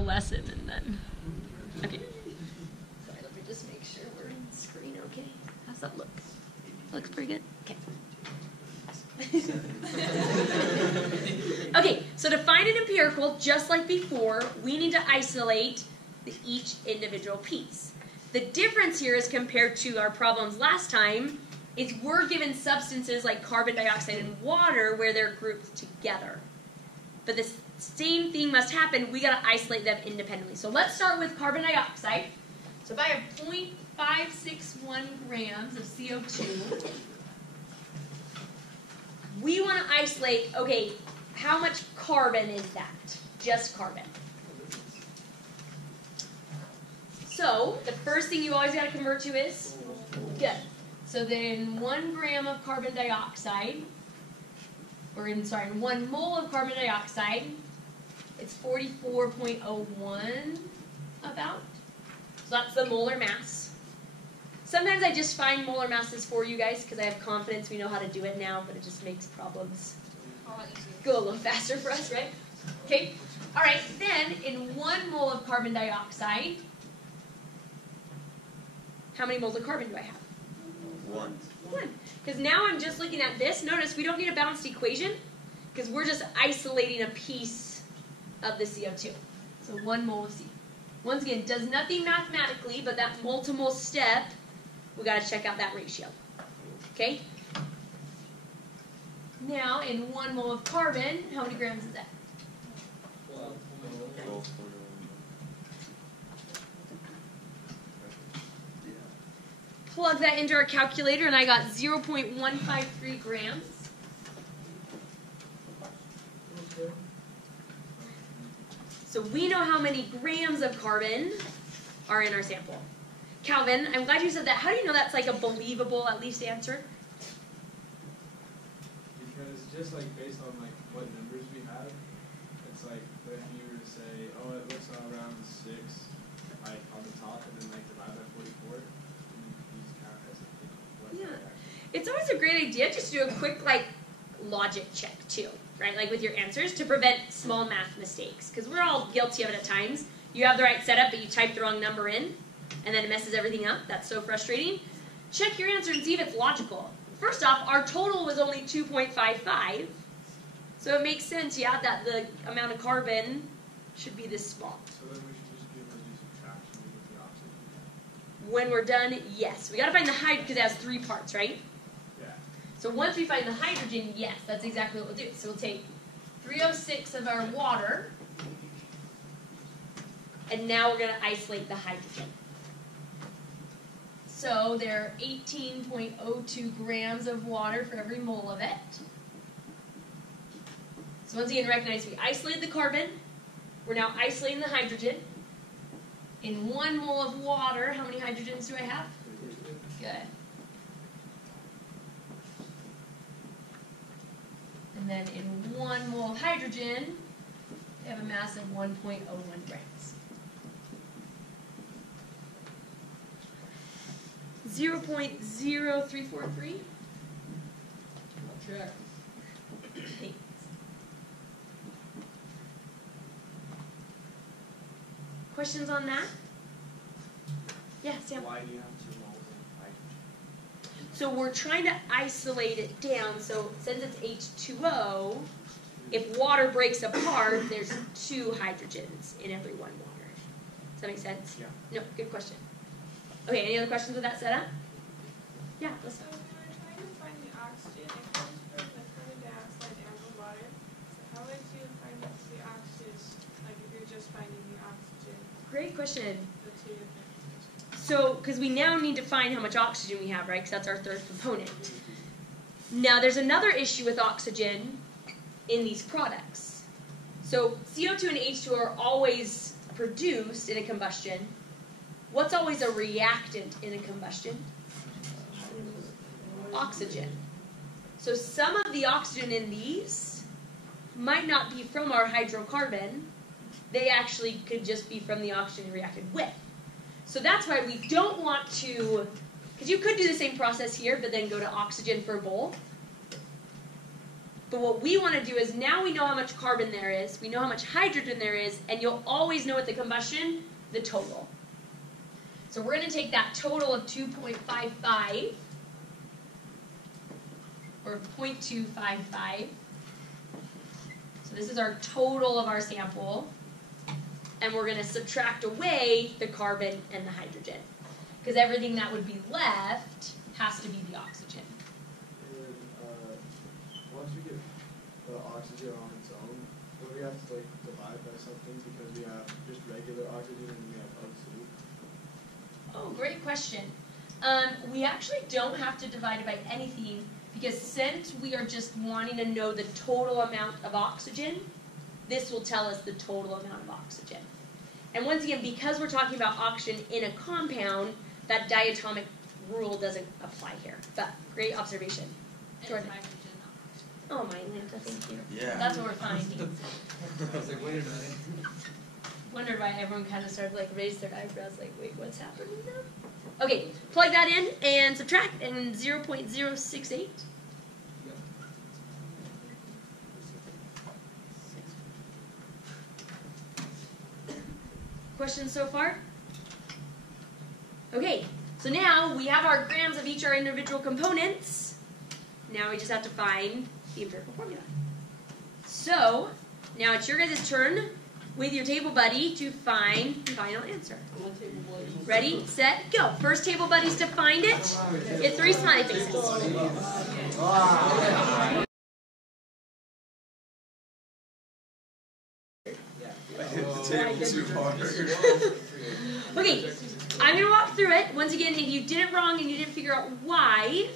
whole lesson and then, okay. Sorry, let me just make sure we're in the screen okay. How's that look? Looks pretty good? Okay. Okay, so to find an empirical, just like before, we need to isolate each individual piece. The difference here is compared to our problems last time, is we're given substances like carbon dioxide and water where they're grouped together. But the same thing must happen, we got to isolate them independently. So let's start with carbon dioxide. So if I have 0.561 grams of CO2, we want to isolate, okay, how much carbon is that? Just carbon. So the first thing you always got to convert to is, good. So then 1 gram of carbon dioxide, or in 1 mole of carbon dioxide, it's 44.01 about. So that's the molar mass. Sometimes I just find molar masses for you guys because I have confidence we know how to do it now, but it just makes problems go a little faster for us, right? Okay. All right. Then in 1 mole of carbon dioxide, how many moles of carbon do I have? 1. 1. Because now I'm just looking at this. Notice we don't need a balanced equation because we're just isolating a piece of the CO2. So 1 mole of C. Once again, does nothing mathematically, but that mole-to-mole step, we got to check out that ratio. Okay? Now, in 1 mole of carbon, how many grams is that? 12. Plug that into our calculator, and I got 0.153 grams. So we know how many grams of carbon are in our sample. Calvin, I'm glad you said that. How do you know that's like a believable, at least, answer? Because just like based on like what numbers we have, it's like if you were to say, oh, it looks around 6, like on the top, and then like divide by 44, you just count as what. Yeah, it's always a great idea just to do a quick like logic check too, right? Like with your answers to prevent small math mistakes, because we're all guilty of it at times. You have the right setup, but you type the wrong number in, and then it messes everything up. That's so frustrating. Check your answer and see if it's logical. First off, our total was only 2.55, so it makes sense, yeah, that the amount of carbon should be this small. So then we should just be able to do subtraction with the oxygen. When we're done, yes. We got to find the hydrogen because it has 3 parts, right? Yeah. So once we find the hydrogen, yes, that's exactly what we'll do. So we'll take 306 of our water, and now we're going to isolate the hydrogen. So there are 18.02 grams of water for every mole of it. So once again, recognize we isolated the carbon. We're now isolating the hydrogen. In 1 mole of water, how many hydrogens do I have? Good. And then in 1 mole of hydrogen, we have a mass of 1.01 grams. 0.0343. Check. Thanks. Questions on that? Yeah, Sam. Why do you have 2 moles of hydrogen? So we're trying to isolate it down. So since it's H2O, if water breaks apart, there's 2 hydrogens in every 1 water. Does that make sense? Yeah. No, good question. Okay, any other questions with that setup? Yeah, let's So we were trying to find the oxygen. It comes from the carbon dioxide and the water. So how would you find the oxygen, like if you're just finding the oxygen, Great question. the 2 different? So, because we now need to find how much oxygen we have, right? Because that's our 3rd component. Now, there's another issue with oxygen in these products. So, CO2 and H2O are always produced in a combustion. What's always a reactant in a combustion? Oxygen. So some of the oxygen in these might not be from our hydrocarbon. They actually could just be from the oxygen reacted with. So that's why we don't want to, because you could do the same process here, but then go to oxygen for both. But what we want to do is now we know how much carbon there is, we know how much hydrogen there is, and you'll always know at the combustion the total. So we're going to take that total of 2.55, or 0.255. So this is our total of our sample. And we're going to subtract away the carbon and the hydrogen. Because everything that would be left has to be the oxygen. And once we get the oxygen on its own, would we have to like divide by something because we have just regular oxygen and we have O2? Oh, great question. We actually don't have to divide it by anything because since we are just wanting to know the total amount of oxygen, this will tell us the total amount of oxygen. And once again, because we're talking about oxygen in a compound, that diatomic rule doesn't apply here. But great observation. Jordan. Oh, my Lanta, thank you. Yeah. That's what we're finding. I was like, wait a minute. Wondered why everyone kind of started like raise their eyebrows like, wait, what's happening now? Okay, plug that in and subtract and 0.068. Questions so far? Okay, so now we have our grams of each our individual components. Now we just have to find the empirical formula. So, now it's your guys' turn with your table buddy to find the final answer. Ready, set, go. First table buddies to find it. Get 3 smiley faces. I hit the table too hard. Okay, I'm going to walk through it. Once again, if you did it wrong and you didn't figure out why,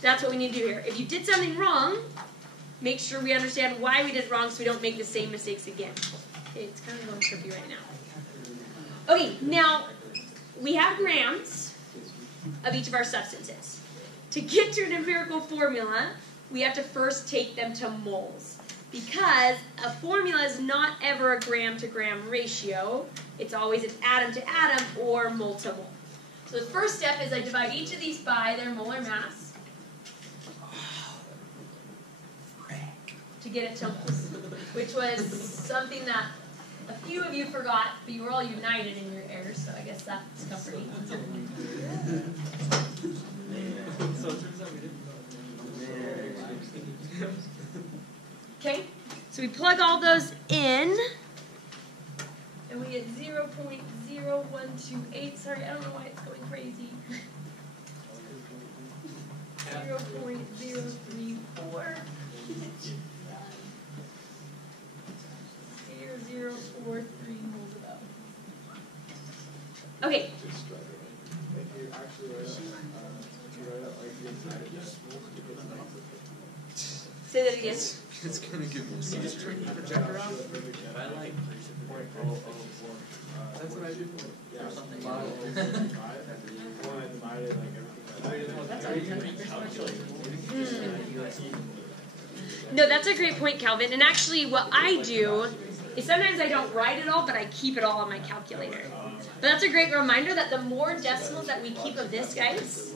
that's what we need to do here. If you did something wrong, make sure we understand why we did it wrong so we don't make the same mistakes again. Okay, it's kind of going trippy right now. Okay, now we have grams of each of our substances. To get to an empirical formula, we have to first take them to moles. Because a formula is not ever a gram-to-gram ratio. It's always an atom-to-atom or mole-to-mole. So the first step is I divide each of these by their molar mass to get it to moles, which was something that a few of you forgot, but you were all united in your errors, so I guess that's comforting. So it turns out we didn't know. Okay, so we plug all those in, and we get 0.0128. Sorry, I don't know why it's going crazy. 0.034. 0.043 moles of O. Okay. If you actually write out like the entire decimal, it gets an opposite. Say that again. It's gonna give me some string projector on. I like 0.004. That's what I do. Yeah, something. 5 when I divided like everything. No, that's a great point, Calvin. And actually, what I do is sometimes I don't write it all, but I keep it all on my calculator. But that's a great reminder that the more decimals that we keep of this, guys,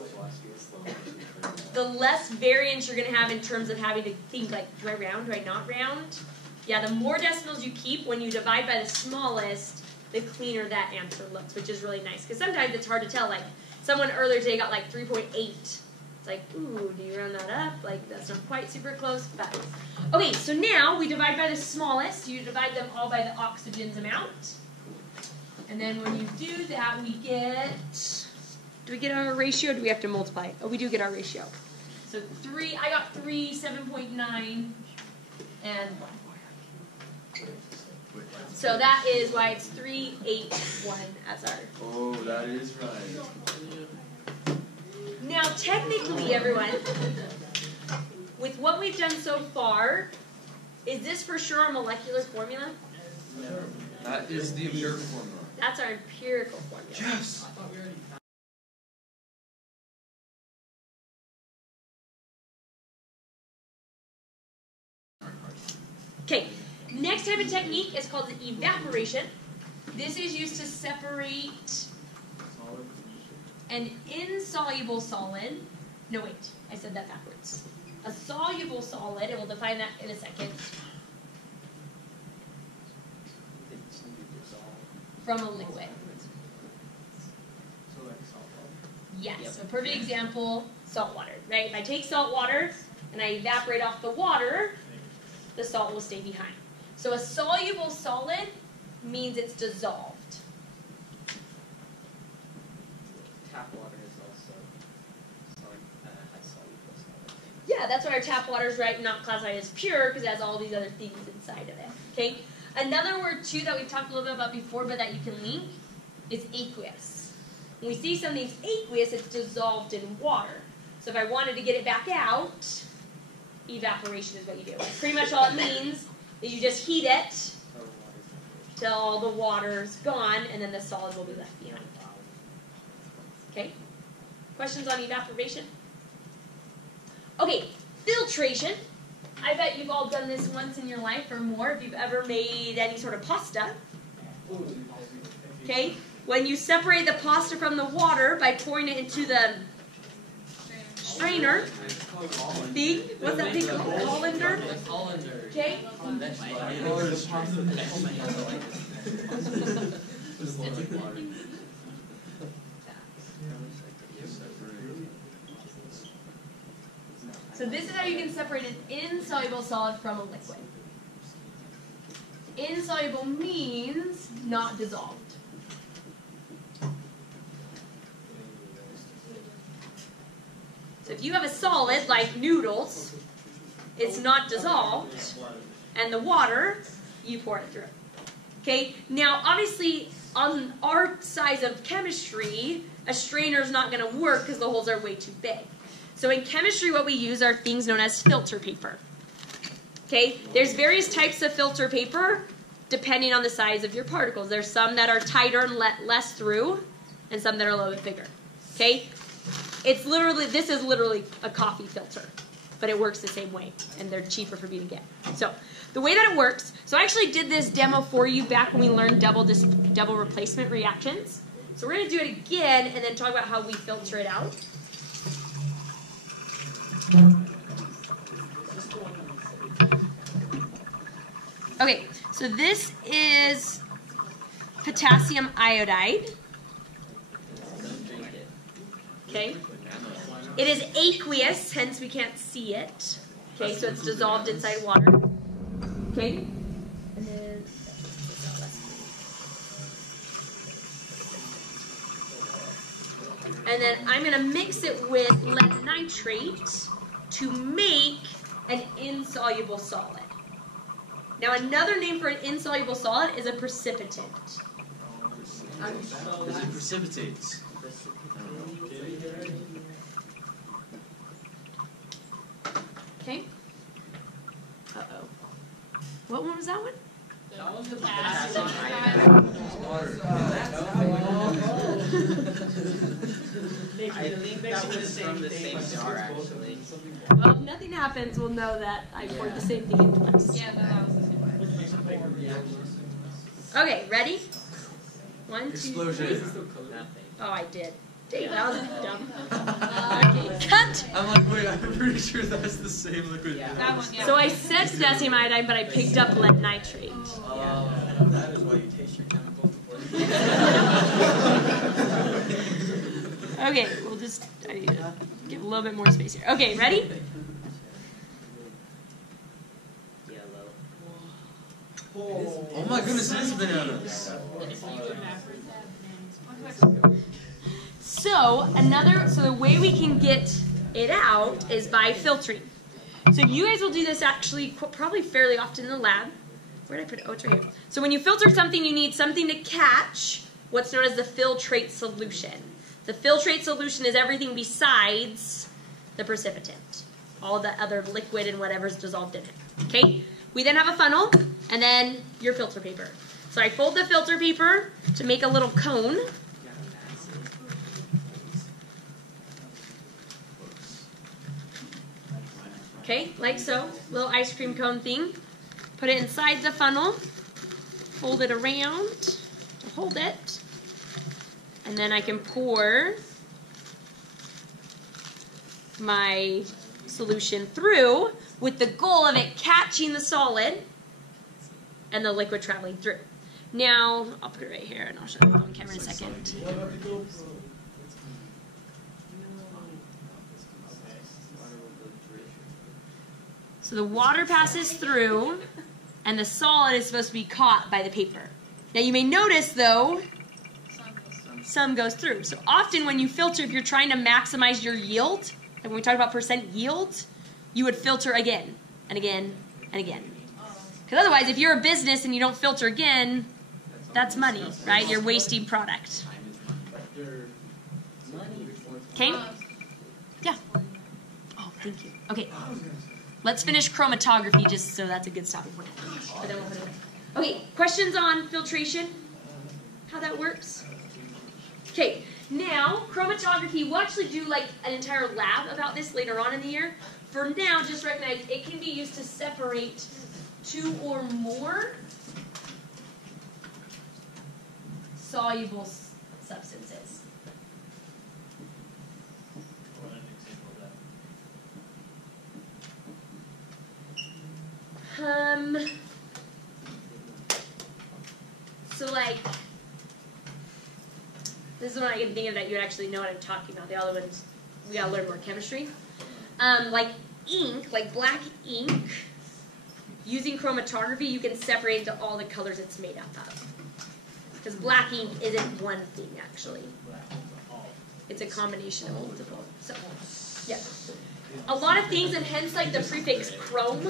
the less variance you're going to have in terms of having to think like, do I round, do I not round? Yeah, the more decimals you keep when you divide by the smallest, the cleaner that answer looks, which is really nice. Because sometimes it's hard to tell. Like, someone earlier today got like 3.8. It's like, ooh, do you round that up? Like, that's not quite super close. But okay, so now we divide by the smallest. You divide them all by the oxygen's amount. And then when you do that, we get... Do we get our ratio or do we have to multiply? Oh, we do get our ratio. So 3, I got 3, 7.9, and 1. So that is why it's 3, 8, 1 as our... Oh, that is right. Now, technically, everyone, with what we've done so far, is this for sure a molecular formula? No. That is the empirical formula. That's our empirical formula. Yes! Okay, next type of technique is called evaporation. This is used to separate an insoluble solid. No, wait, I said that backwards. A soluble solid, and we'll define that in a second, from a liquid. So like salt water. Yes, a perfect example, salt water, right? If I take salt water and I evaporate off the water, the salt will stay behind. So a soluble solid means it's dissolved. Tap water is also has soluble solid. Yeah, that's why our tap water is not classified as pure, because it has all these other things inside of it. Okay. Another word too that we've talked a little bit about before, but that you can link, is aqueous. When we see something's aqueous, it's dissolved in water. So if I wanted to get it back out, evaporation is what you do. Pretty much all it means is you just heat it till all the water's gone, and then the solid will be left behind. Okay? Questions on evaporation? Okay, filtration. I bet you've all done this once in your life or more if you've ever made any sort of pasta. Okay? When you separate the pasta from the water by pouring it into the strainer thing, what's that thing called? Colander? Okay? So this is how you can separate an insoluble solid from a liquid. Insoluble means not dissolved. So if you have a solid like noodles, it's not dissolved, and the water, you pour it through. Okay? Now, obviously, on our size of chemistry, a strainer is not going to work because the holes are way too big. So in chemistry, what we use are things known as filter paper. Okay? There's various types of filter paper depending on the size of your particles. There's some that are tighter and let less through, and some that are a little bit bigger. Okay? This is literally a coffee filter, but it works the same way, and they're cheaper for you to get. So the way that it works, so I actually did this demo for you back when we learned double replacement reactions. So we're going to do it again and then talk about how we filter it out. Okay, so this is potassium iodide. Okay. It is aqueous, hence we can't see it. Okay, so it's dissolved inside water. Okay. And then I'm going to mix it with lead nitrate to make an insoluble solid. Now, another name for an insoluble solid is a precipitant. Because it precipitates. Okay. Uh-oh. What one was that one? That was potassium I think that was from the same jar, actually. Well, if nothing happens, we'll know that I poured the same thing in twice. Yeah, that was the same. Okay, ready? 1, 2, Explosion. 3. Nothing. Oh, I did. Dang, that was dumb. Okay, cut! I'm like, wait, I'm pretty sure that's the same liquid. Yeah. That one, yeah. So I said potassium iodide, but I picked up lead nitrate. That is why you taste your chemicals before you Okay, I need to give a little bit more space here. Okay, ready? Yellow. Oh my goodness, it is bananas. So the way we can get it out is by filtering. So you guys will do this actually probably fairly often in the lab. Where did I put it? Oh, it's right here. So when you filter something, you need something to catch what's known as the filtrate solution. The filtrate solution is everything besides the precipitant. All the other liquid and whatever's dissolved in it. Okay? We then have a funnel, and then your filter paper. So I fold the filter paper to make a little cone. Okay, like so. Little ice cream cone thing. Put it inside the funnel. Fold it around to hold it. And then I can pour my solution through with the goal of it catching the solid and the liquid traveling through. Now, I'll put it right here and I'll show you on camera in a second. So the water passes through and the solid is supposed to be caught by the paper. Now you may notice though, some goes through. So often when you filter, if you're trying to maximize your yield, like when we talk about percent yield, you would filter again and again and again. Because otherwise, if you're a business and you don't filter again, that's money, right? You're wasting product. Okay? Yeah. Oh, thank you. Okay. Let's finish chromatography just so that's a good stopping point. But then we'll put it away. Okay, questions on filtration? How that works? Okay, now chromatography, we'll actually do like an entire lab about this later on in the year. For now, just recognize it can be used to separate two or more soluble substances. So like, this is one I can think of that you actually know what I'm talking about. The other ones, we gotta learn more chemistry. Like ink, like black ink, using chromatography, you can separate into all the colors it's made up of. Because black ink isn't one thing, actually. It's a combination of multiple. So, yeah. A lot of things, and hence like the prefix chrome,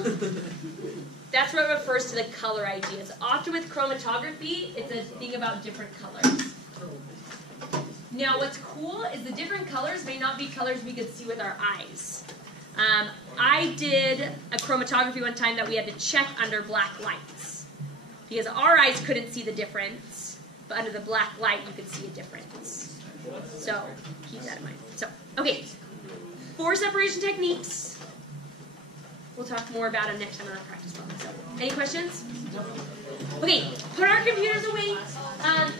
that's what refers to the color ideas. Often with chromatography, it's a thing about different colors. Now what's cool is the different colors may not be colors we could see with our eyes. I did a chromatography one time that we had to check under black lights. Because our eyes couldn't see the difference, but under the black light you could see a difference. So keep that in mind. So, okay. 4 separation techniques. We'll talk more about them next time on our practice problem. So, any questions? Okay, put our computers away.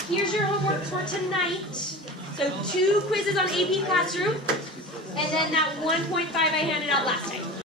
Here's your homework for tonight. So 2 quizzes on AP Classroom, and then that 1.5 I handed out last time.